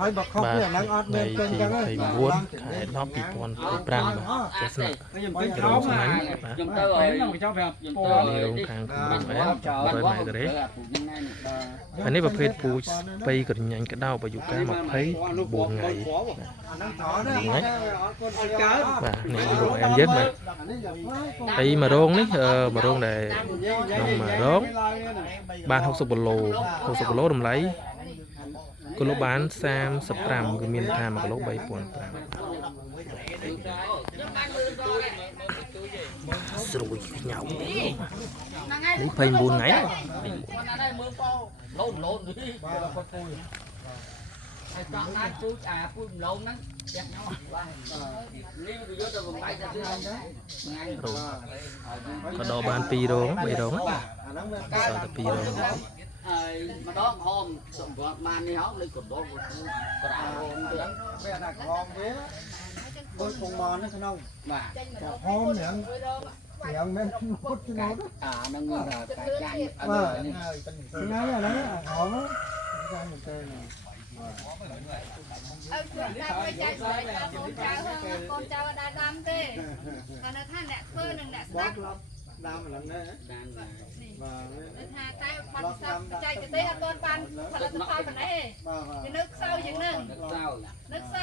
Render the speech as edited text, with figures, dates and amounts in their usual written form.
ហើយបើខុសពីអាហ្នឹងអត់មានពេញចឹងទេ 24 ខែ10 2025ទស្សនៈរោងសំណាញ់បាទ ខ្ញុំទៅឲ្យខ្ញុំប្រាប់ខ្ញុំទៅ នេះរោងខាងគម្រោងអែម100ម៉ែត្រការ៉េអានេះប្រភេទពូជស្ពៃក្រញាញ់ក្តោបអាយុកាល24ថ្ងៃ អាហ្នឹងត្រង់ណាអត់កូនកើត បាទនេះរោងអែមយើងបាទហើយមករោងនេះមករោងដែលក្នុងមករោងបាន60គីឡូ60គីឡូតម្លៃគីឡូបាន35គឺមានថា1គីឡូ3500ស្រួយខ្ញៅនេះ29ថ្ងៃឡូនគាត់ពូហើយតោះណាពូអាពូម្លងហ្នឹងចាក់nhauនេះវាយកទៅបំបីទៅហ្នឹងថ្ងៃរោងក៏ដល់បាន2រោង3រោង អាហ្នឹងវា សល់តែ2រោង ហើយម្ដងហមសម្រាប់បាននេះហោលើកដបក្រៅហមទៅ វាអាក្រមវាដូចពងមនក្នុង បាទ ចាហមហ្នឹងយ៉ាងមែនពុតជំនួស អាហ្នឹងមានតែកាចាញ់អត់ បាទ នេះ ថ្ងៃអាហ្នឹងហមចាញ់ទៅ តែចៃស្រីកូនចៅកូនចៅដែរដាំទេគាត់នៅថាអ្នកធ្វើនឹងអ្នកស្ដាប់ ដាំឡើងណា ដានបាទ បាទ ថាតែបាត់ស្ដាប់ចៃទេអត់ទាន់បានផលិតផលប៉ុណ្ណេះ បាទ វានៅខ្សោយជាងនឹង សោយ នៅខ្សោយ